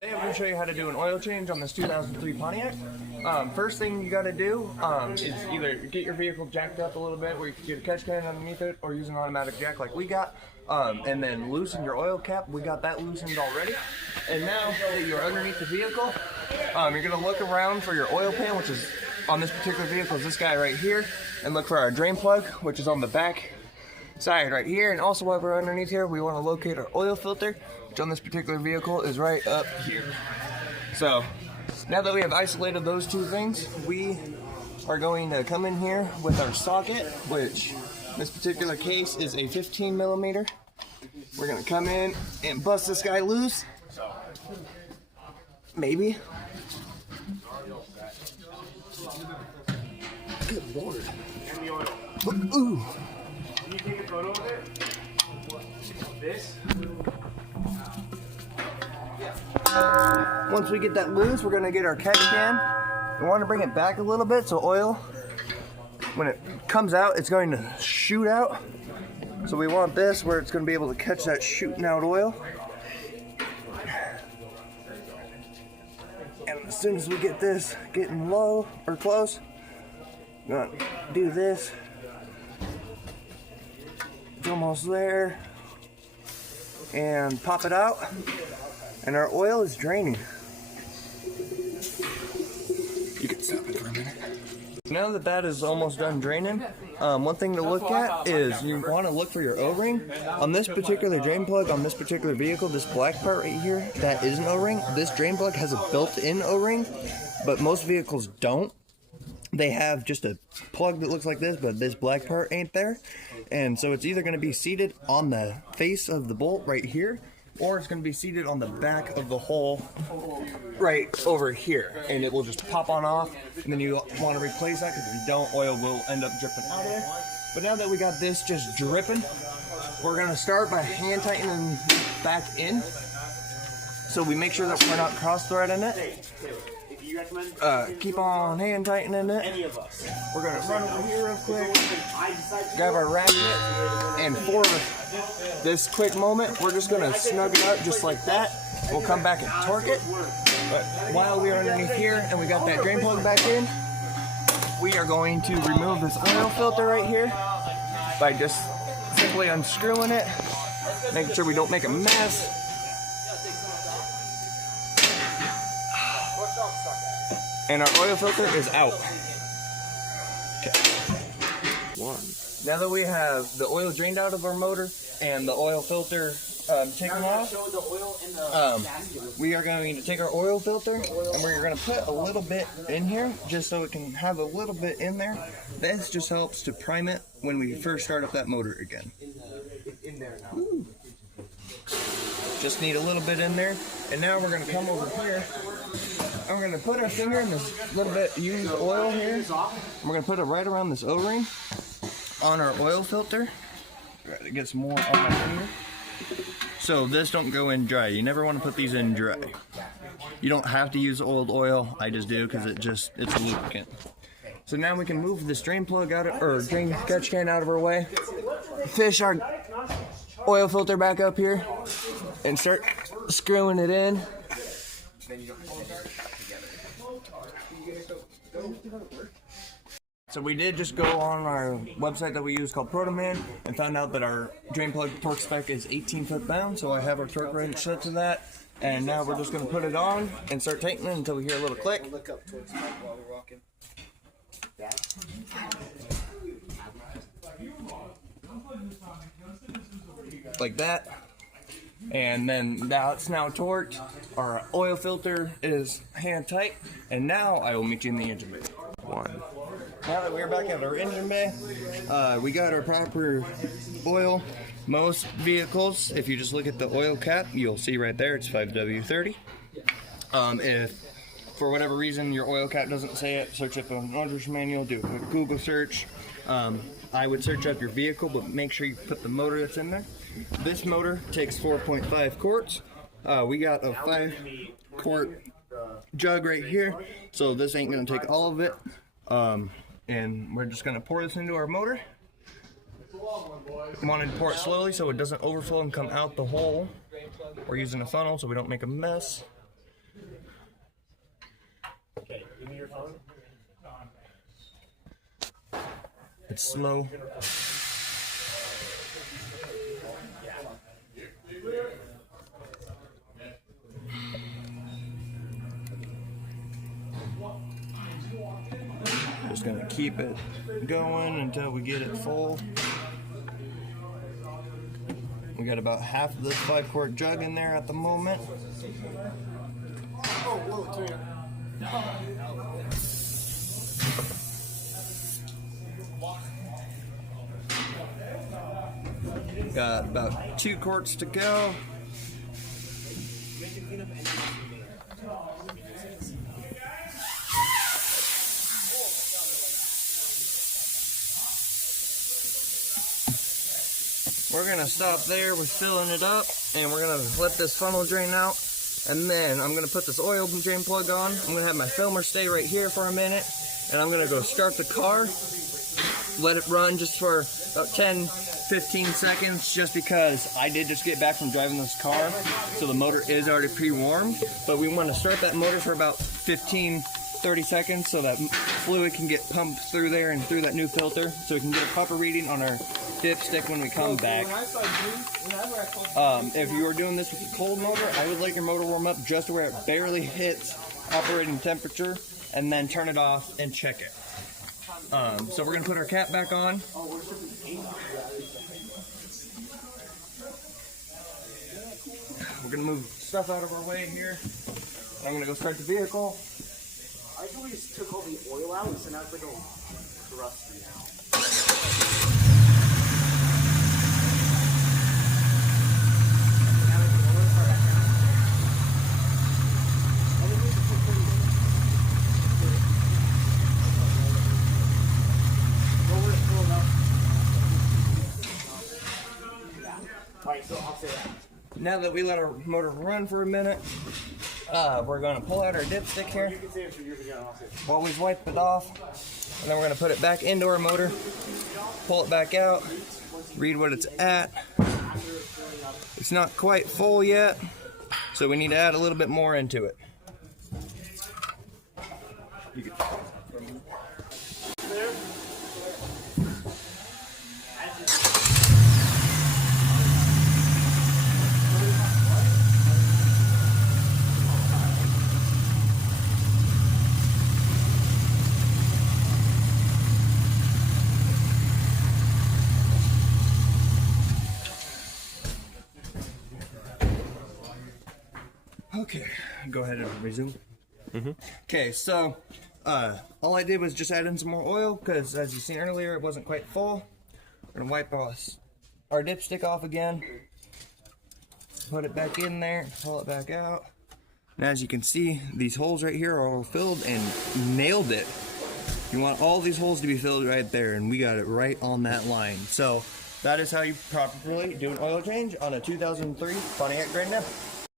Today I'm going to show you how to do an oil change on this 2003 Pontiac. First thing you got to do is either get your vehicle jacked up a little bit where you can get a catch can underneath it, or use an automatic jack like we got, and then loosen your oil cap. We got that loosened already. And now that you're underneath the vehicle, you're going to look around for your oil pan, which is on this particular vehicle is this guy right here, and look for our drain plug, which is on the back side right here. And also while we're underneath here, we want to locate our oil filter, which on this particular vehicle is right up here. So now that we have isolated those two things, we are going to come in here with our socket, which in this particular case is a 15 millimeter. We're going to come in and bust this guy loose. Maybe. Good Lord. And the oil. Ooh. Can you take a photo of it? This? Once we get that loose, we're going to get our catch can. We want to bring it back a little bit so oil, when it comes out, it's going to shoot out. So we want this where it's going to be able to catch that shooting out oil. And as soon as we get this getting low or close, we're going to do this. It's almost there. And pop it out. And our oil is draining. You can stop it for a minute. Now that that is almost done draining, one thing to look at is you want to look for your O-ring. On this particular drain plug, on this particular vehicle, this black part right here, that is an O-ring. This drain plug has a built-in O-ring, but most vehicles don't. They have just a plug that looks like this, but this black part ain't there. And so it's either going to be seated on the face of the bolt right here, or it's going to be seated on the back of the hole right over here, and it will just pop on off, and then you want to replace that, because if you don't, oil will end up dripping out of there. But now that we got this just dripping, we're going to start by hand tightening back in, so we make sure that we're not cross-threading it. Keep on hand tightening it. We're going to run over here real quick, grab our ratchet, and for this quick moment, we're just going to snug it up just like that. We'll come back and torque it. But while we are underneath here and we got that drain plug back in, we are going to remove this oil filter right here by just simply unscrewing it, making sure we don't make a mess. And our oil filter is out. Okay. Now that we have the oil drained out of our motor and the oil filter taken off, we are going to take our oil filter and we're going to put a little bit in here just so it can have a little bit in there. This just helps to prime it when we first start up that motor again. Ooh. Just need a little bit in there. And now we're going to come over here. I'm going to put our finger in this little bit used oil here. We're going to put it right around this O-ring on our oil filter. Try to get some more on my finger. So this don't go in dry. You never want to put these in dry. You don't have to use old oil. I just do because it's a lubricant. So now we can move this drain plug out of, or drain catch can out of our way. Fish our oil filter back up here and start screwing it in. So we did just go on our website that we use called Protoman and found out that our drain plug torque spec is 18 foot-pound, so I have our torque wrench set to that, and now we're just going to put it on and start tightening until we hear a little click. Like that. And then now it's torqued. Our oil filter is hand tight, and now I will meet you in the engine bay. Now that we're back at our engine bay, we got our proper oil. Most vehicles, if you just look at the oil cap, you'll see right there it's 5W30. If for whatever reason your oil cap doesn't say it, search up an owner's manual, do a quick Google search. I would search up your vehicle, but make sure you put the motor that's in there. This motor takes 4.5 quarts. We got a 5-quart jug right here, so this ain't gonna take all of it. And we're just gonna pour this into our motor. We want to pour it slowly so it doesn't overflow and come out the hole. We're using a funnel so we don't make a mess. Okay, give me your phone. It's slow. Just gonna keep it going until we get it full. We got about half of this 5-quart jug in there at the moment. Oh, whoa, turn it. Got about 2 quarts to go. We're gonna stop there with filling it up, and we're gonna let this funnel drain out, and then I'm gonna put this oil drain plug on. I'm gonna have my filmer stay right here for a minute, and I'm gonna go start the car, let it run just for about 10-15 seconds, just because I did just get back from driving this car, so the motor is already pre-warmed, but we want to start that motor for about 15-30 seconds so that fluid can get pumped through there and through that new filter, so we can get a proper reading on our dipstick when we come back. If you are doing this with a cold motor, I would let your motor warm up just to where it barely hits operating temperature, and then turn it off and check it. So we're gonna put our cap back on. We're gonna move stuff out of our way here. I'm gonna go start the vehicle. I actually just took all the oil out, so now it's like a rusty now. Alright, so I'll say that. Now that we let our motor run for a minute, we're gonna pull out our dipstick here. You can say it for years ago, I'll say it. Always wipe it off, and then we're gonna put it back into our motor, pull it back out, read what it's at. It's not quite full yet, so we need to add a little bit more into it. Okay, go ahead and resume. Okay, so all I did was just add in some more oil because, as you seen earlier, it wasn't quite full. We're gonna wipe our dipstick off again, put it back in there, pull it back out. And as you can see, these holes right here are all filled and nailed it. You want all these holes to be filled right there, and we got it right on that line. So that is how you properly do an oil change on a 2003 Pontiac Grand Am.